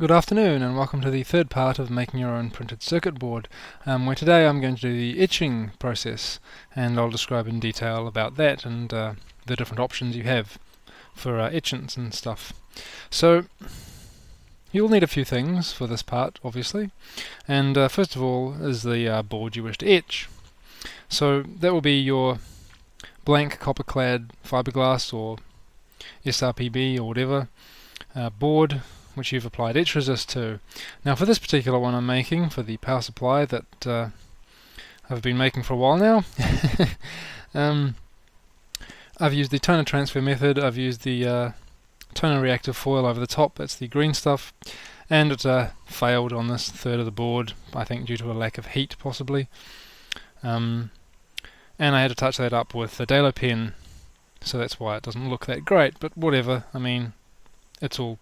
Good afternoon and welcome to the third part of making your own printed circuit board, where today I'm going to do the etching process, and I'll describe in detail about that and the different options you have for etchants and stuff. So you'll need a few things for this part, obviously, and first of all is the board you wish to etch. So that will be your blank copper-clad fiberglass or SRPB or whatever board which you've applied etch resist to. Now for this particular one I'm making for the power supply that I've been making for a while now, I've used the toner transfer method. I've used the toner reactive foil over the top, that's the green stuff, and it failed on this third of the board, I think due to a lack of heat possibly. And I had to touch that up with a Dalo pen, so that's why it doesn't look that great, but whatever. I mean, it's all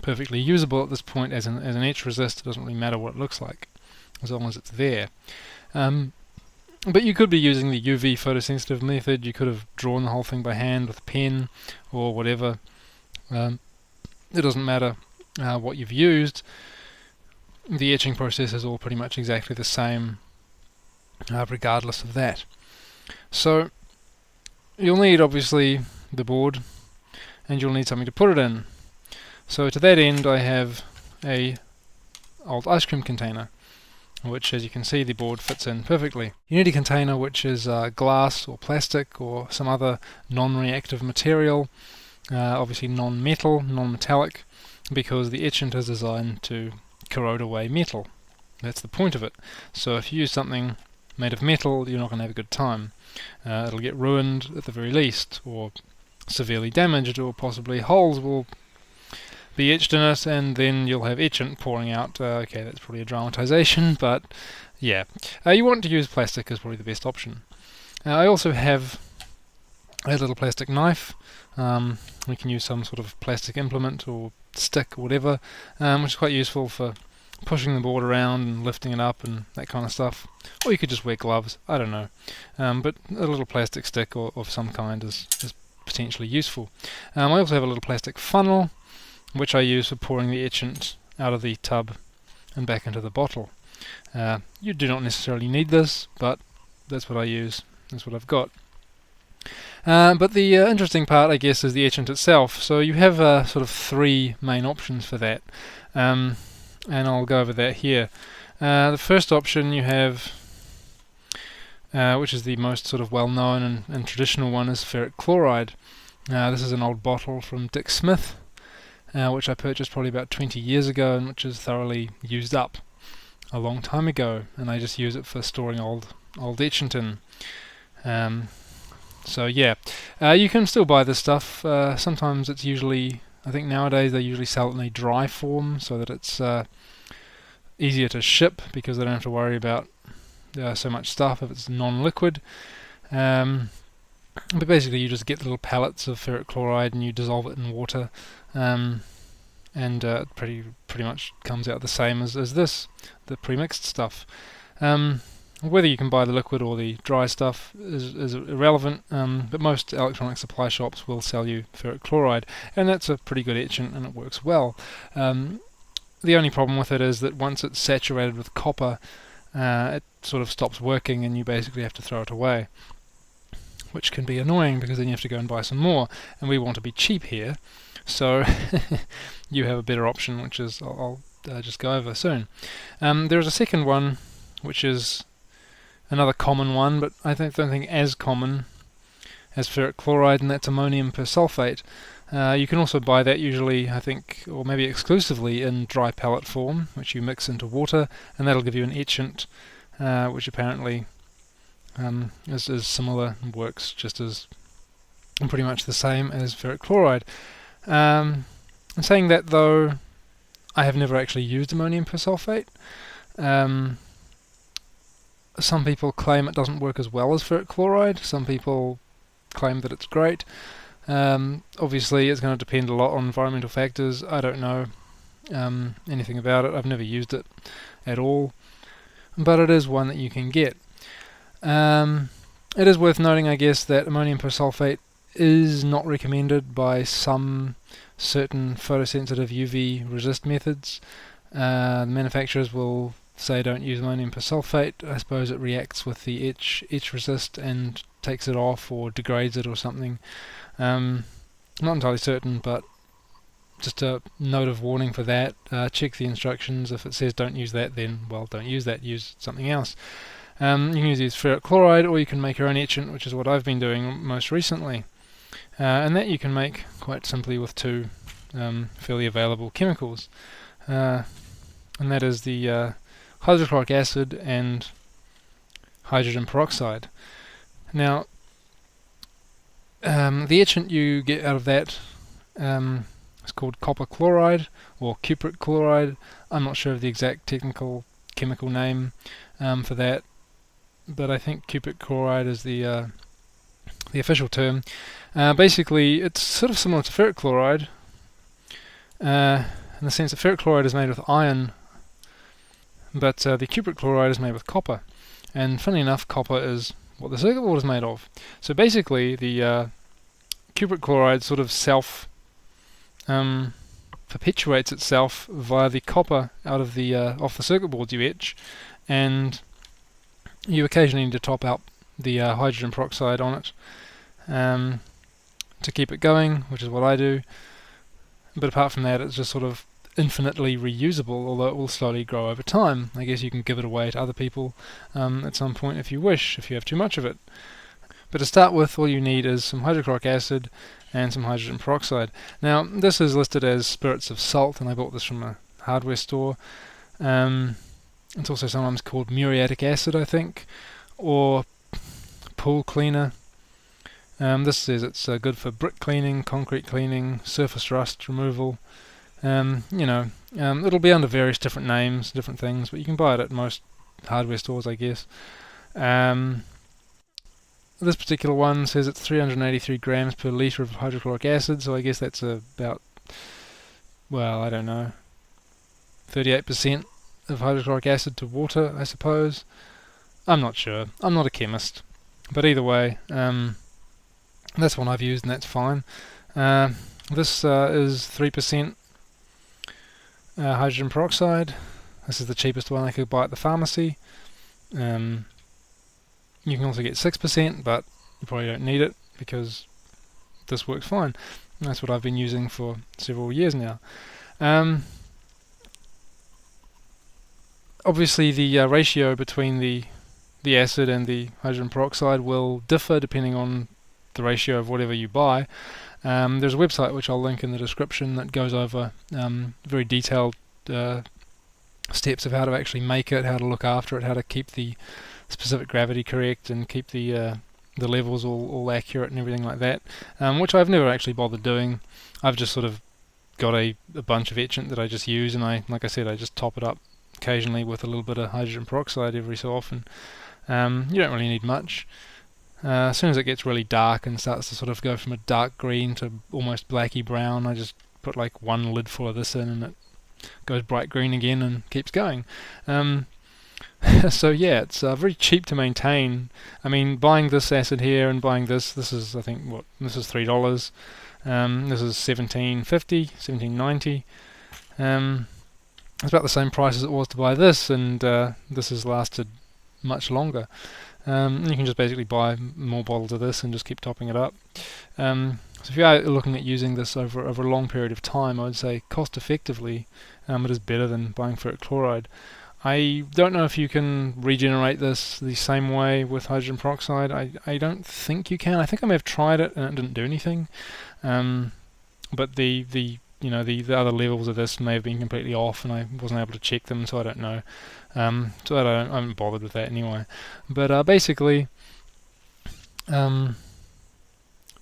perfectly usable at this point as an etch resist. It doesn't really matter what it looks like as long as it's there. But you could be using the UV photosensitive method. You could have drawn the whole thing by hand with a pen or whatever. It doesn't matter what you've used. The etching process is all pretty much exactly the same regardless of that. So you'll need obviously the board, and you'll need something to put it in. So to that end I have a old ice cream container, which as you can see the board fits in perfectly. You need a container which is glass or plastic or some other non-reactive material, obviously non-metal, non-metallic, because the etchant is designed to corrode away metal. That's the point of it. So if you use something made of metal, you're not going to have a good time. It'll get ruined at the very least, or severely damaged, or possibly holes will be etched in it, and then you'll have etchant pouring out. Okay, that's probably a dramatization, but yeah. You want to use plastic is probably the best option. I also have a little plastic knife. We can use some sort of plastic implement or stick or whatever, which is quite useful for pushing the board around and lifting it up and that kind of stuff. Or you could just wear gloves, I don't know. But a little plastic stick or of some kind is potentially useful. I also have a little plastic funnel, which I use for pouring the etchant out of the tub and back into the bottle. You do not necessarily need this, but that's what I use, that's what I've got. But the interesting part, I guess, is the etchant itself. So you have sort of three main options for that, and I'll go over that here. The first option you have, which is the most sort of well-known and traditional one, is ferric chloride. This is an old bottle from Dick Smith, which I purchased probably about 20 years ago, and which is thoroughly used up a long time ago, and I just use it for storing old etchant in. So yeah, you can still buy this stuff. Sometimes it's usually, I think nowadays they usually sell it in a dry form so that it's easier to ship, because they don't have to worry about so much stuff if it's non-liquid. But basically you just get little pellets of ferric chloride and you dissolve it in water, and it pretty much comes out the same as this, the pre-mixed stuff. Whether you can buy the liquid or the dry stuff is irrelevant, but most electronic supply shops will sell you ferric chloride, and that's a pretty good etchant and it works well. The only problem with it is that once it's saturated with copper, it sort of stops working and you basically have to throw it away, which can be annoying because then you have to go and buy some more, and we want to be cheap here, so you have a better option, which is I'll just go over soon. There is a second one, which is another common one, but I don't think as common as ferric chloride, and that's ammonium persulfate. You can also buy that usually, I think, or maybe exclusively in dry pellet form, which you mix into water, and that'll give you an etchant, which apparently is similar and works just as pretty much the same as ferric chloride. In saying that though, I have never actually used ammonium persulfate. Some people claim it doesn't work as well as ferric chloride. Some people claim that it's great. Obviously it's going to depend a lot on environmental factors. I don't know anything about it. I've never used it at all, but it is one that you can get. It is worth noting, I guess, that ammonium persulfate is not recommended by some certain photosensitive UV resist methods. The manufacturers will say don't use ammonium persulfate. I suppose it reacts with the etch resist and takes it off or degrades it or something. Not entirely certain, but just a note of warning for that. Check the instructions. If it says don't use that, then well, don't use that, use something else. You can use ferric chloride, or you can make your own etchant, which is what I've been doing most recently. And that you can make quite simply with two fairly available chemicals. And that is the hydrochloric acid and hydrogen peroxide. Now, the etchant you get out of that is called copper chloride or cupric chloride. I'm not sure of the exact technical chemical name for that, but I think cupric chloride is the official term. Basically, it's sort of similar to ferric chloride in the sense that ferric chloride is made with iron, but the cupric chloride is made with copper. And funnily enough, copper is what the circuit board is made of. So basically, the cupric chloride sort of perpetuates itself via the copper out of the off the circuit boards you etch, and you occasionally need to top out the hydrogen peroxide on it to keep it going, which is what I do. But apart from that, it's just sort of infinitely reusable, although it will slowly grow over time. I guess you can give it away to other people at some point if you wish, if you have too much of it. But to start with, all you need is some hydrochloric acid and some hydrogen peroxide. Now, this is listed as spirits of salt, and I bought this from a hardware store. It's also sometimes called muriatic acid, I think, or pool cleaner. This says it's good for brick cleaning, concrete cleaning, surface rust removal. It'll be under various different names, different things, but you can buy it at most hardware stores, I guess. This particular one says it's 383 grams per litre of hydrochloric acid, so I guess that's about, well, I don't know, 38% of hydrochloric acid to water, I suppose. I'm not sure. I'm not a chemist. But either way, that's one I've used and that's fine. This is 3% hydrogen peroxide. This is the cheapest one I could buy at the pharmacy. You can also get 6%, but you probably don't need it because this works fine. And that's what I've been using for several years now. Obviously, the ratio between the acid and the hydrogen peroxide will differ depending on the ratio of whatever you buy. There's a website which I'll link in the description that goes over very detailed steps of how to actually make it, how to look after it, how to keep the specific gravity correct and keep the levels all accurate and everything like that, which I've never actually bothered doing. I've just sort of got a bunch of etchant that I just use, and like I said, I just top it up occasionally with a little bit of hydrogen peroxide every so often. You don't really need much. As soon as it gets really dark and starts to sort of go from a dark green to almost blacky brown, I just put like one lid full of this in and it goes bright green again and keeps going. So yeah, it's very cheap to maintain. I mean, buying this acid here and buying this is, I think, this is $3. This is $17.50, $17.90. It's about the same price as it was to buy this, and this has lasted much longer. You can just basically buy more bottles of this and just keep topping it up. So if you are looking at using this over a long period of time, I would say cost effectively it is better than buying ferric chloride. I don't know if you can regenerate this the same way with hydrogen peroxide. I don't think you can. I think I may have tried it and it didn't do anything. But the other levels of this may have been completely off, and I wasn't able to check them, so I don't know. So I haven't bothered with that anyway. But basically,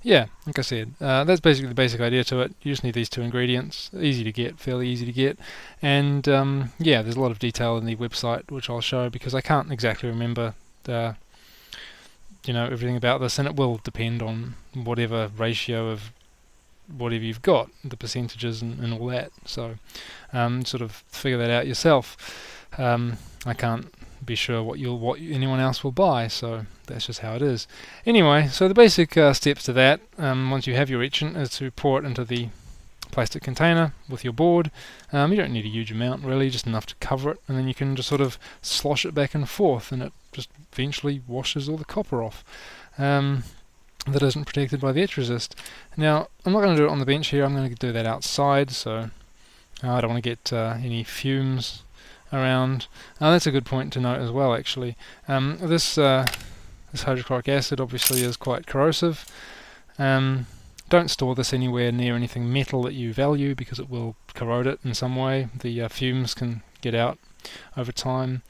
yeah, like I said, that's basically the basic idea to it. You just need these two ingredients, easy to get, fairly easy to get, and yeah, there's a lot of detail in the website which I'll show because I can't exactly remember everything about this, and it will depend on whatever ratio of whatever you've got, the percentages and all that. So sort of figure that out yourself. I can't be sure what anyone else will buy, so that's just how it is. Anyway, so the basic steps to that, once you have your etchant, is to pour it into the plastic container with your board. You don't need a huge amount really, just enough to cover it, and then you can just sort of slosh it back and forth, and it just eventually washes all the copper off that isn't protected by the etch resist. Now, I'm not going to do it on the bench here, I'm going to do that outside, so I don't want to get any fumes around. That's a good point to note as well, actually. This hydrochloric acid obviously is quite corrosive. Don't store this anywhere near anything metal that you value, because it will corrode it in some way. The fumes can get out over time,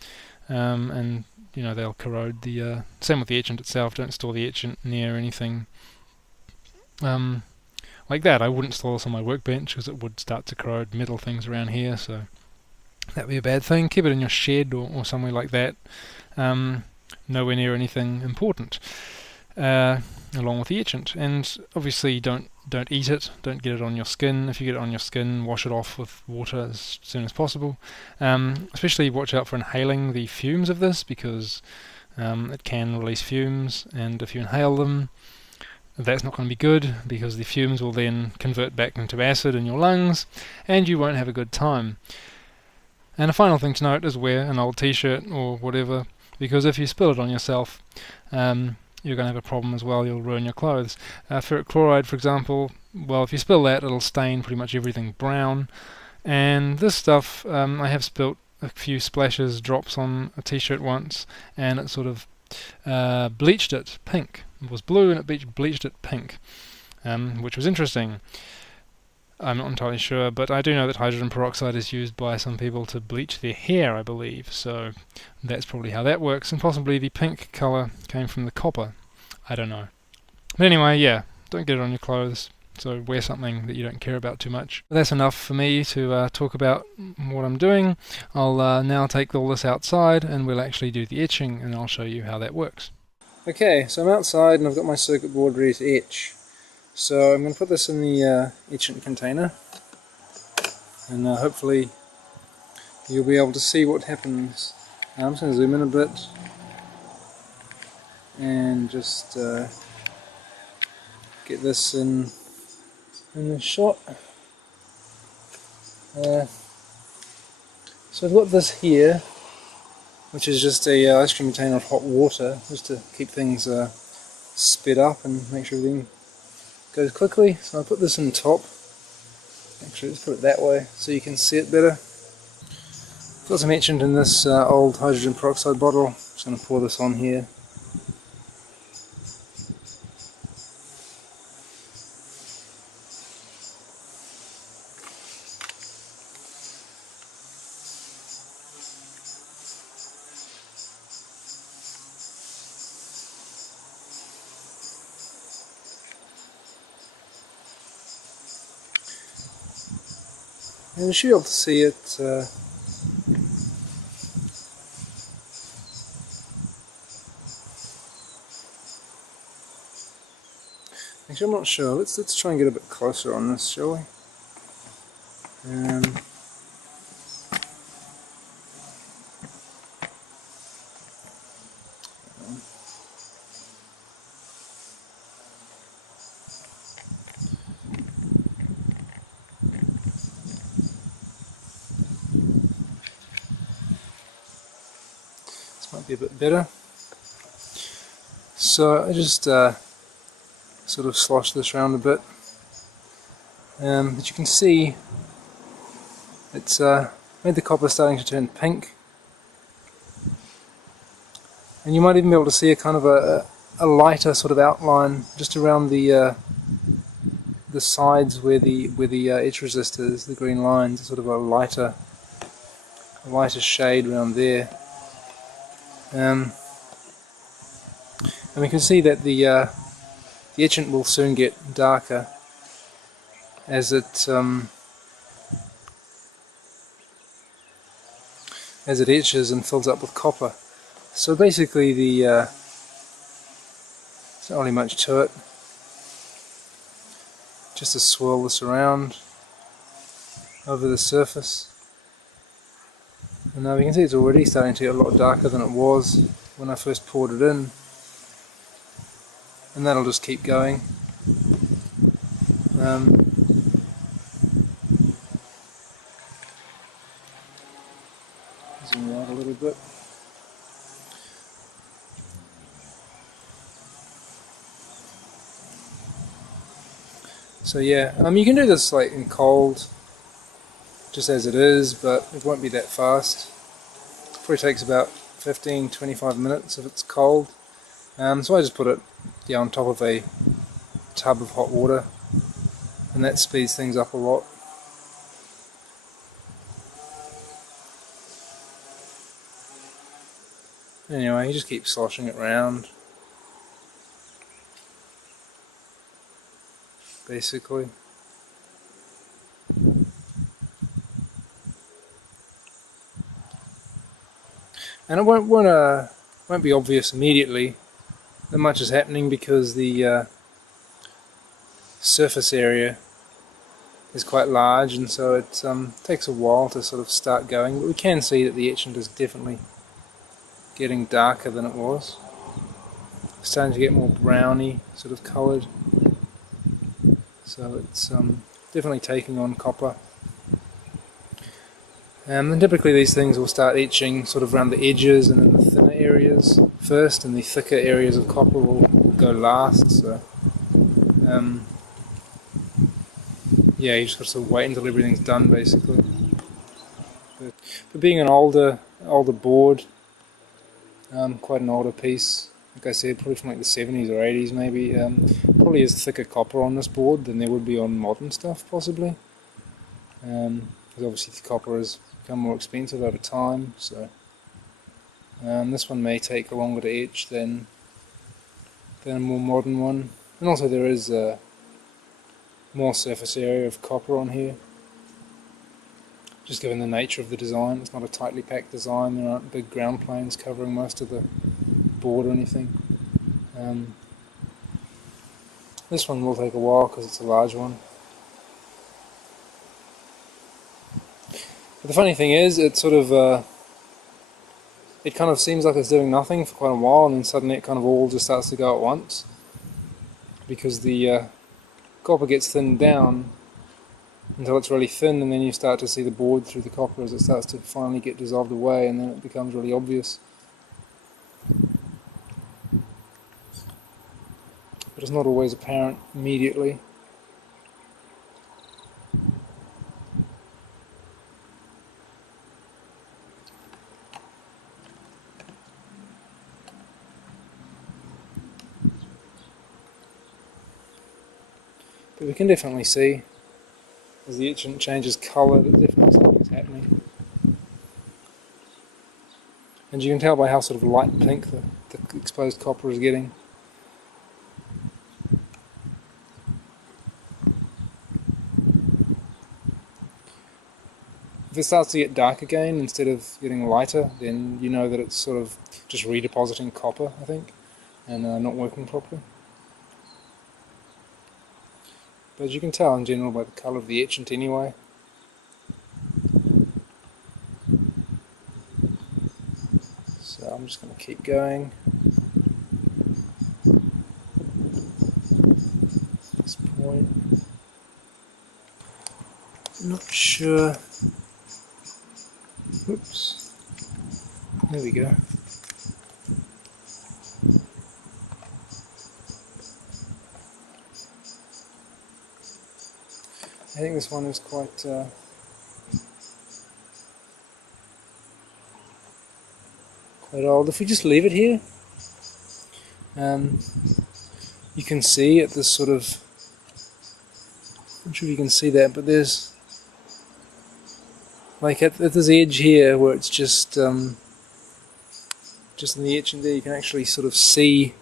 and they'll corrode the. Same with the etchant itself. Don't store the etchant near anything like that. I wouldn't store this on my workbench because it would start to corrode metal things around here, so that'd be a bad thing. Keep it in your shed or somewhere like that, nowhere near anything important. Along with the etchant, and obviously don't eat it, don't get it on your skin. If you get it on your skin, wash it off with water as soon as possible. Especially watch out for inhaling the fumes of this, because it can release fumes, and if you inhale them, that's not going to be good, because the fumes will then convert back into acid in your lungs, and you won't have a good time. And a final thing to note is wear an old t-shirt or whatever, because if you spill it on yourself, you're going to have a problem as well. You'll ruin your clothes. Ferric chloride, for example, well, if you spill that, it'll stain pretty much everything brown. And this stuff, I have spilt a few splashes, drops on a t-shirt once, and it sort of bleached it pink. It was blue and it bleached it pink, which was interesting. I'm not entirely sure, but I do know that hydrogen peroxide is used by some people to bleach their hair, I believe, so that's probably how that works, and possibly the pink colour came from the copper. I don't know. But anyway, yeah, don't get it on your clothes, so wear something that you don't care about too much. But that's enough for me to talk about what I'm doing. I'll now take all this outside and we'll actually do the etching, and I'll show you how that works. Okay, so I'm outside and I've got my circuit board ready to etch. So I'm going to put this in the etchant container, and hopefully you'll be able to see what happens. I'm just going to zoom in a bit and just get this in the shot. So I've got this here, which is just a ice cream container of hot water, just to keep things sped up and make sure everything goes quickly. So I'll put this in top. Actually, let's put it that way so you can see it better. I've got some etchant in this old hydrogen peroxide bottle. Just going to pour this on here. And you should be able to see it actually, I'm not sure. Let's try and get a bit closer on this, shall we? Might be a bit better. So I just sort of slosh this around a bit, but you can see it's made the copper starting to turn pink, and you might even be able to see a kind of a lighter sort of outline just around the sides where the etch resist is, the green lines, sort of a lighter shade around there. And we can see that the etchant will soon get darker as it etches and fills up with copper. So basically, there's not really much to it. Just to swirl this around over the surface. And now we can see it's already starting to get a lot darker than it was when I first poured it in. And that'll just keep going. Zoom out a little bit. So yeah, you can do this like in cold, just as it is, but it won't be that fast. It probably takes about 15-25 minutes if it's cold. So I just put it on top of a tub of hot water, and that speeds things up a lot. Anyway, you just keep sloshing it around, basically. And it won't be obvious immediately that much is happening, because the surface area is quite large, and so it takes a while to sort of start going. But we can see that the etchant is definitely getting darker than it was. It's starting to get more browny sort of coloured. So it's definitely taking on copper. And typically these things will start etching sort of around the edges and in the thinner areas first, and the thicker areas of copper will go last. So yeah, you just got to sort of wait until everything's done, basically. But being an older board, quite an older piece, like I said, probably from like the 70s or 80s maybe, probably is thicker copper on this board than there would be on modern stuff, possibly. Because obviously the copper has become more expensive over time, so this one may take longer to etch than a more modern one. And also there is more surface area of copper on here, just given the nature of the design. It's not a tightly packed design, there aren't big ground planes covering most of the board or anything. This one will take a while because it's a large one. But the funny thing is, it sort of it kind of seems like it's doing nothing for quite a while, and then suddenly it kind of all just starts to go at once, because the copper gets thinned down until it's really thin, and then you start to see the board through the copper as it starts to finally get dissolved away, and then it becomes really obvious. But it's not always apparent immediately. But we can definitely see, as the etchant changes colour, that definitely something's happening. And you can tell by how sort of light pink the exposed copper is getting. If it starts to get dark again instead of getting lighter, then you know that it's sort of just redepositing copper, I think, and not working properly. But you can tell in general by the colour of the etchant anyway. So I'm just going to keep going. At this point, I'm not sure. Oops. There we go. I think this one is quite old. If we just leave it here, you can see at this sort of, I'm not sure if you can see that, but there's like at this edge here where it's just in the etchant there, you can actually sort of see.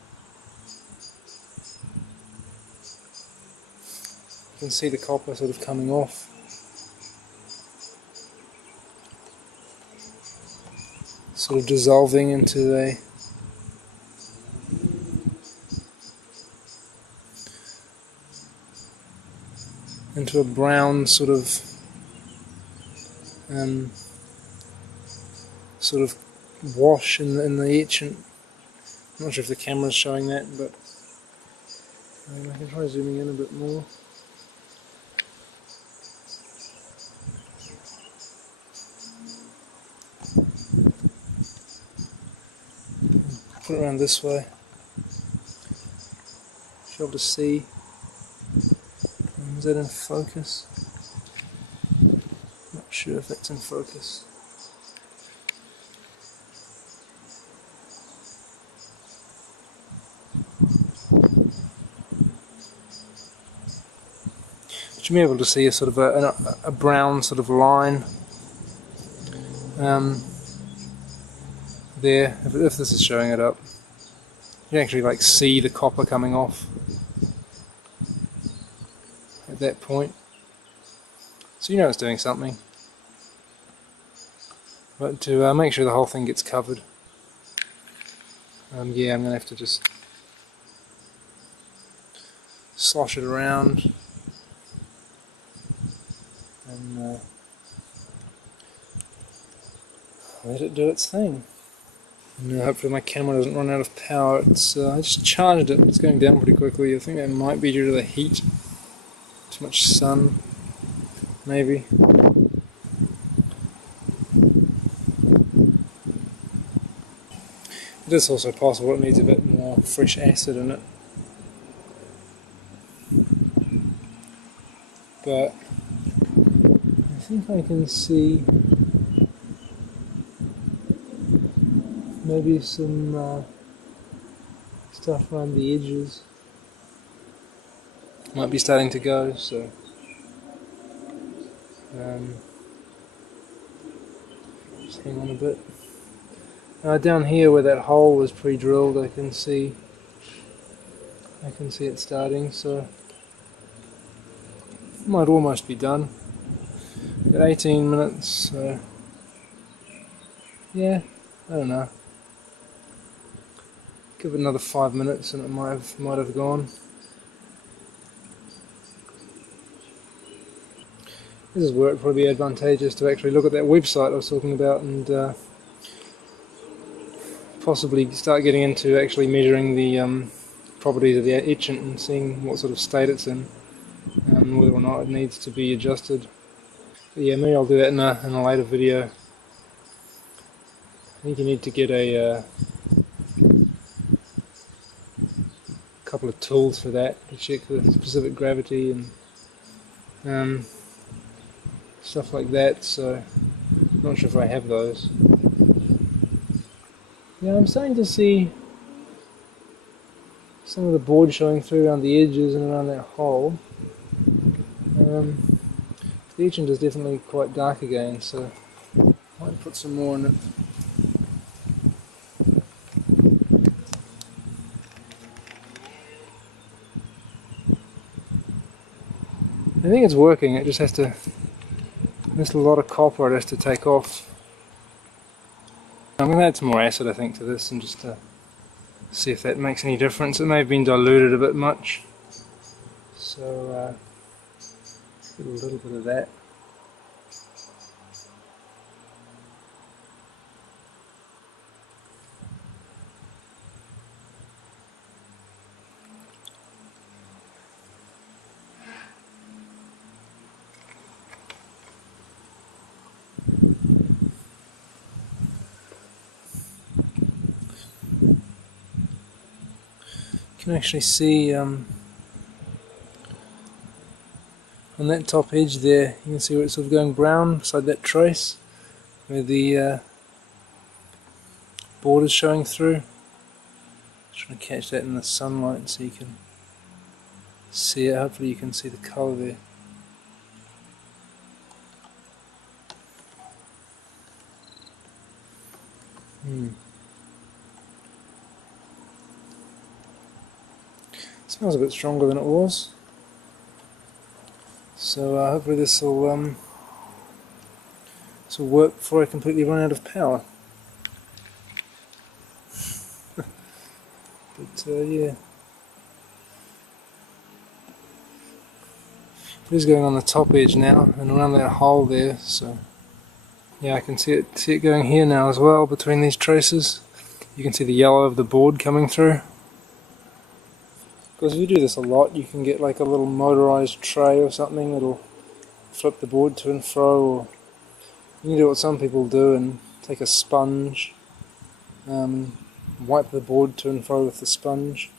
You can see the copper sort of coming off. Sort of dissolving into a brown sort of wash in the etchant. I'm not sure if the camera's showing that, but I can try zooming in a bit more. Put it around this way. Be able to see. Is that in focus? Not sure if that's in focus. But you'll be able to see a sort of a brown sort of line there, if this is showing it up. You can actually like see the copper coming off at that point, so you know it's doing something. But to make sure the whole thing gets covered, yeah, I'm going to have to just slosh it around and let it do its thing. And hopefully my camera doesn't run out of power. It's I just charged it, it's going down pretty quickly. I think that might be due to the heat. Too much sun, maybe. It is also possible it needs a bit more fresh acid in it. But I think I can see maybe some stuff around the edges might be starting to go, so just hang on a bit. Down here where that hole was pre-drilled, I can see it starting, so it might almost be done. Got 18 minutes, so yeah, I don't know. Give it another 5 minutes and it might have gone. This is where it would probably be advantageous to actually look at that website I was talking about and possibly start getting into actually measuring the properties of the etchant and seeing what sort of state it's in, and whether or not it needs to be adjusted. But yeah, maybe I'll do that in a later video. I think you need to get a couple of tools for that to check the specific gravity and stuff like that, so I'm not sure if I have those. Yeah, I'm starting to see some of the board showing through around the edges and around that hole. The etchant is definitely quite dark again, so I might put some more in it. I think it's working, it just has to, there's a lot of copper it has to take off. I'm going to add some more acid I think to this and just see if that makes any difference. It may have been diluted a bit much, so get a little bit of that. You can actually see on that top edge there, you can see where it's sort of going brown beside that trace where the board is showing through. Just trying to catch that in the sunlight so you can see it. Hopefully you can see the colour there. Smells a bit stronger than it was, so hopefully this will work before I completely run out of power. But yeah, it is going on the top edge now and around that hole there, so yeah, I can see it going here now as well between these traces. You can see the yellow of the board coming through. Because if you do this a lot, you can get like a little motorized tray or something that'll flip the board to and fro, or you can do what some people do and take a sponge, wipe the board to and fro with the sponge.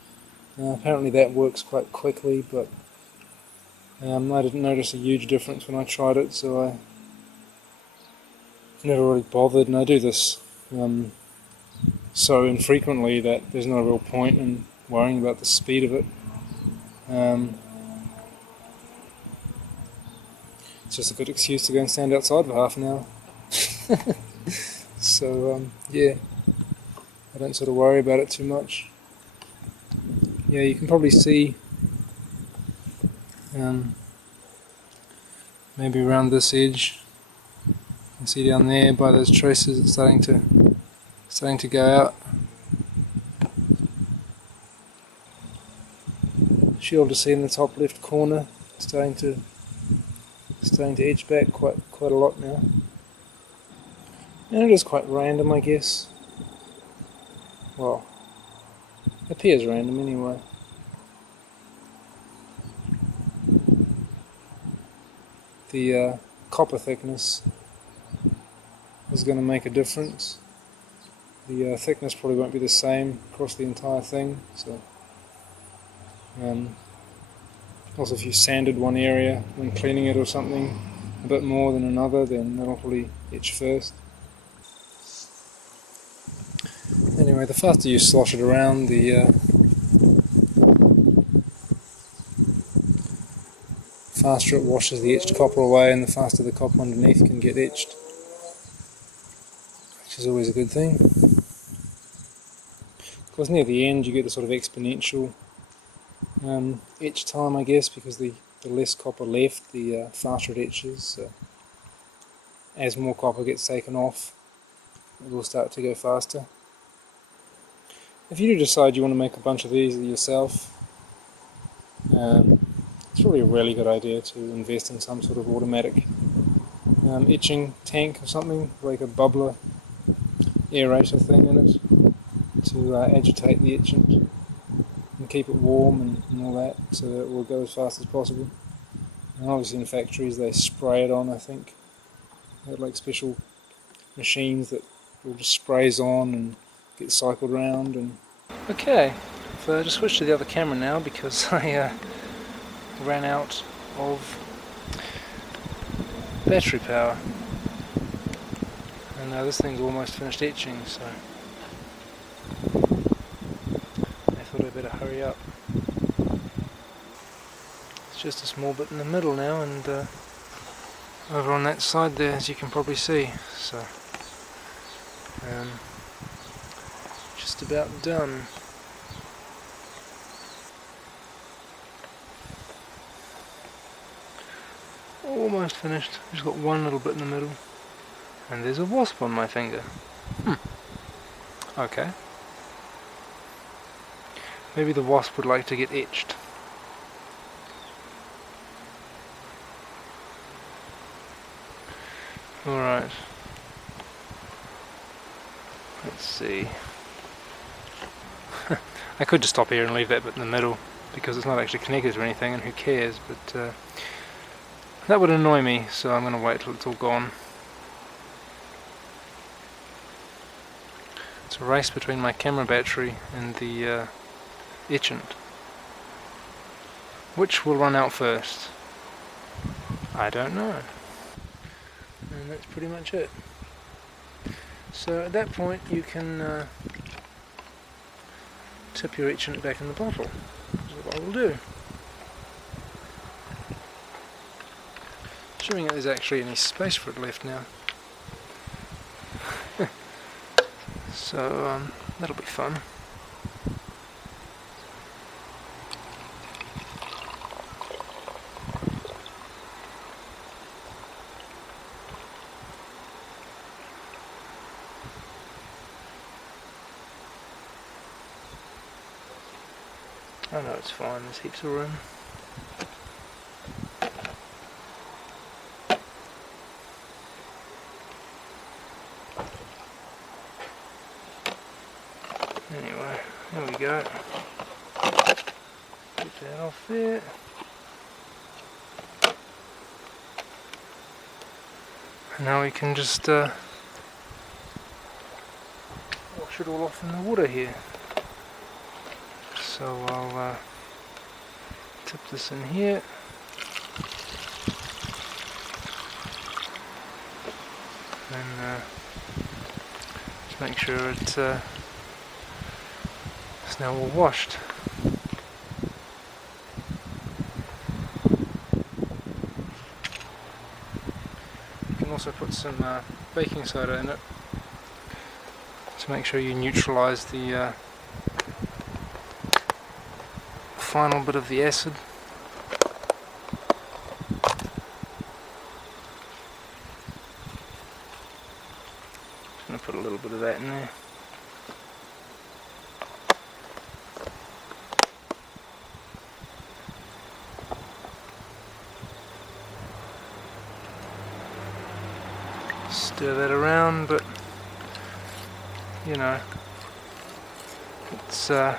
Apparently that works quite quickly, but I didn't notice a huge difference when I tried it, so I never really bothered, and I do this so infrequently that there's no real point in worrying about the speed of it. It's just a good excuse to go and stand outside for half an hour. So yeah, I don't sort of worry about it too much. Yeah, you can probably see maybe around this edge. You can see down there by those traces it's starting to go out. Should be able to see in the top left corner, starting to edge back quite a lot now. And it is quite random, I guess. Well, it appears random anyway. The copper thickness is going to make a difference. The thickness probably won't be the same across the entire thing, so also if you sanded one area when cleaning it or something a bit more than another, then that'll probably etch first. Anyway, the faster you slosh it around, the faster it washes the etched copper away, and the faster the copper underneath can get etched, which is always a good thing. Of course, near the end you get the sort of exponential etch time, I guess, because the less copper left, the faster it etches. So as more copper gets taken off, it will start to go faster. If you do decide you want to make a bunch of these yourself, it's probably a really good idea to invest in some sort of automatic etching tank or something, like a bubbler aerator thing in it, to agitate the etchant and keep it warm and all that, so that it will go as fast as possible. And obviously in factories they spray it on, I think. They have like special machines that will just sprays on and get cycled round. And okay, so I just switched to the other camera now because I ran out of battery power, and this thing's almost finished etching, so I thought I'd better hurry up. It's just a small bit in the middle now, and over on that side there, as you can probably see, so just about done. Almost finished. Just got one little bit in the middle, and there's a wasp on my finger. Okay. Maybe the wasp would like to get etched. Alright. Let's see. I could just stop here and leave that bit in the middle, because it's not actually connected to anything, and who cares, but that would annoy me, so I'm going to wait till it's all gone. It's a race between my camera battery and the etchant. Which will run out first? I don't know. And that's pretty much it. So at that point you can tip your etchant back in the bottle, which is what I will do. Assuming that there's actually any space for it left now. So that'll be fun. Oh no, it's fine, there's heaps of room. Anyway, there we go. Get that off there. And now we can just wash it all off in the water here. So I'll tip this in here. And just make sure it's now all washed. You can also put some baking soda in it to make sure you neutralise the final bit of the acid. Just going to put a little bit of that in there. Stir that around, but you know, it's you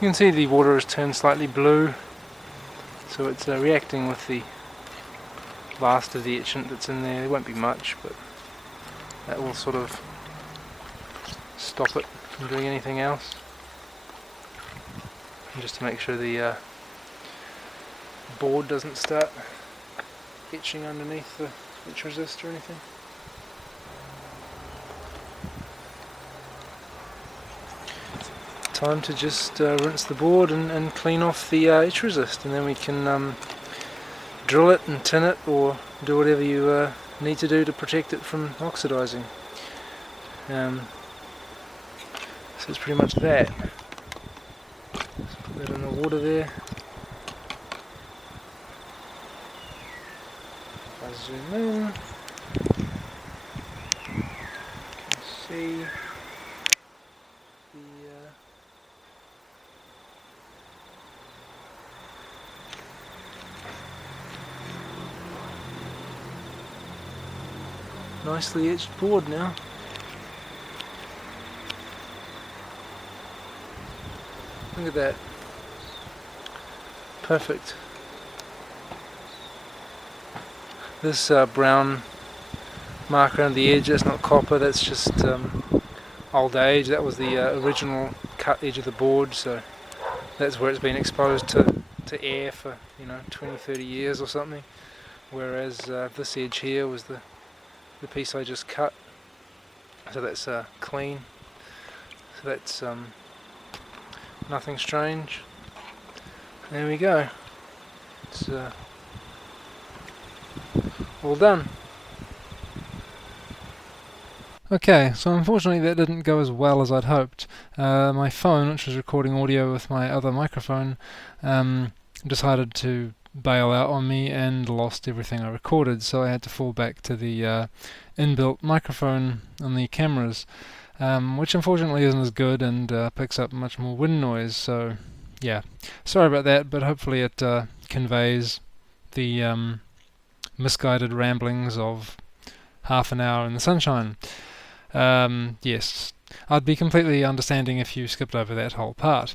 can see the water has turned slightly blue, so it's reacting with the last of the etchant that's in there. There won't be much, but that will sort of stop it from doing anything else. And just to make sure the board doesn't start etching underneath the etch resist or anything. Time to just rinse the board and clean off the etch resist, and then we can drill it and tin it or do whatever you need to do to protect it from oxidizing. So it's pretty much that. Just put that in the water there. If I zoom in, you can see the nicely etched board now. Look at that. Perfect. This brown mark around the edge, that's not copper, that's just old age. That was the original cut edge of the board, so that's where it's been exposed to air for 20-30 years or something. Whereas this edge here was the piece I just cut, so that's clean, so that's nothing strange. There we go, it's all done. Okay, so unfortunately that didn't go as well as I'd hoped. My phone, which was recording audio with my other microphone, decided to bail out on me and lost everything I recorded, so I had to fall back to the inbuilt microphone on the cameras, which unfortunately isn't as good and picks up much more wind noise. So yeah, sorry about that, but hopefully it conveys the misguided ramblings of half an hour in the sunshine. Yes, I'd be completely understanding if you skipped over that whole part.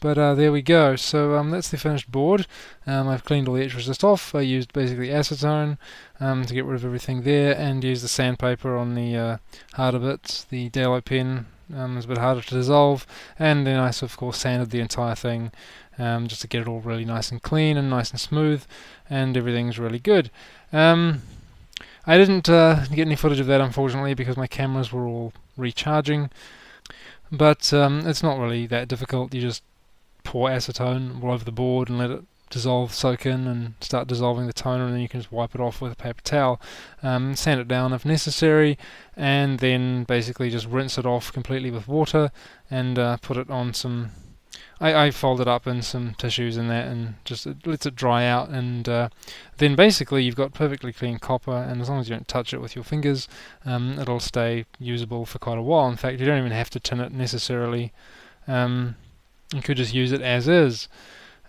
But there we go. So that's the finished board. I've cleaned all the etch resist off. I used basically acetone to get rid of everything there, and used the sandpaper on the harder bits. The daylight pen is a bit harder to dissolve, and then I of course sanded the entire thing just to get it all really nice and clean and nice and smooth, and everything's really good. I didn't get any footage of that, unfortunately, because my cameras were all recharging, but it's not really that difficult. You just pour acetone all over the board and let it dissolve, soak in, and start dissolving the toner, and then you can just wipe it off with a paper towel, sand it down if necessary, and then basically just rinse it off completely with water, and put it on some... I fold it up in some tissues and that, and just it lets it dry out, and then basically you've got perfectly clean copper, and as long as you don't touch it with your fingers, it'll stay usable for quite a while. In fact, you don't even have to tin it necessarily. You could just use it as is,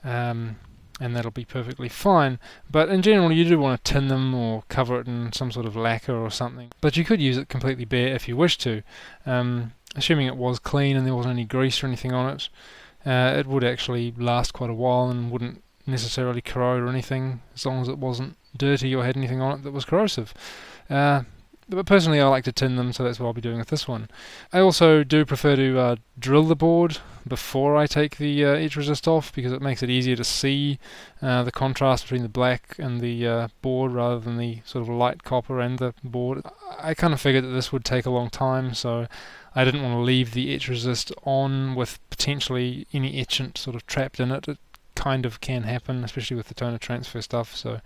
and that'll be perfectly fine. But in general, you do want to tin them or cover it in some sort of lacquer or something. But you could use it completely bare if you wish to. Assuming it was clean and there wasn't any grease or anything on it, it would actually last quite a while and wouldn't necessarily corrode or anything, as long as it wasn't dirty or had anything on it that was corrosive. But personally I like to tin them, so that's what I'll be doing with this one. I also do prefer to drill the board before I take the etch resist off, because it makes it easier to see the contrast between the black and the board rather than the sort of light copper and the board. I kind of figured that this would take a long time, so I didn't want to leave the etch resist on with potentially any etchant sort of trapped in it. It kind of can happen, especially with the toner transfer stuff. So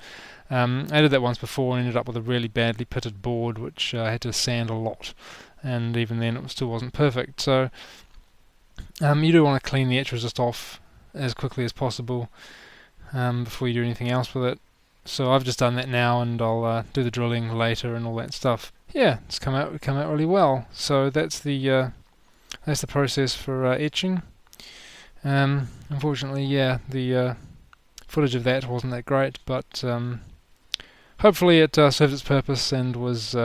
I did that once before and ended up with a really badly pitted board, which I had to sand a lot, and even then it still wasn't perfect. So you do want to clean the etch resist off as quickly as possible before you do anything else with it. So I've just done that now, and I'll do the drilling later and all that stuff. Yeah, it's come out really well. So that's the process for etching. Unfortunately, yeah, the footage of that wasn't that great, but hopefully it served its purpose and was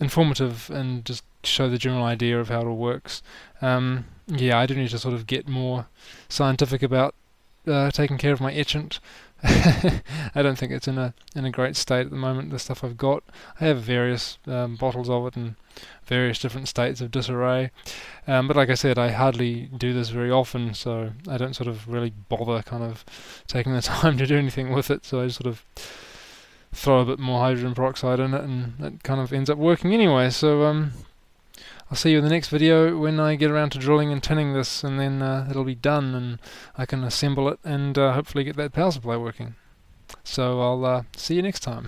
informative and just show the general idea of how it all works. Yeah, I do need to sort of get more scientific about taking care of my etchant. I don't think it's in a great state at the moment, the stuff I've got. I have various bottles of it in various different states of disarray, but like I said, I hardly do this very often, so I don't sort of really bother kind of taking the time to do anything with it, so I just sort of throw a bit more hydrogen peroxide in it and it kind of ends up working anyway. So I'll see you in the next video when I get around to drilling and tinning this, and then it'll be done and I can assemble it and hopefully get that power supply working. So I'll see you next time.